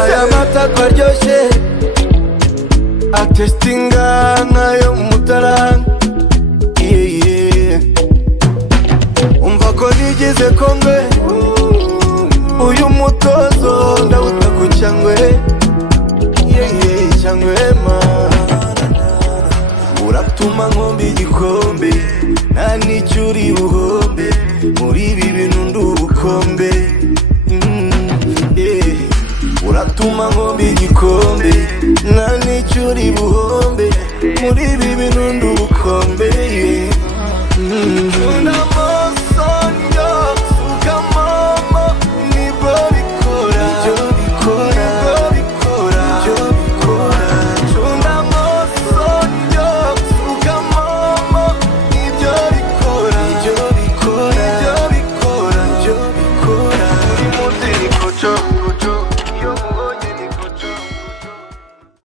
Aya mata twaryoshye atestinga nkayo mutara umva ko nigize kongwe uyu mutozo ndawuta ku cyangwe cyangwe ma uratuma nkombe igikombe nta n'icyo uri buhombe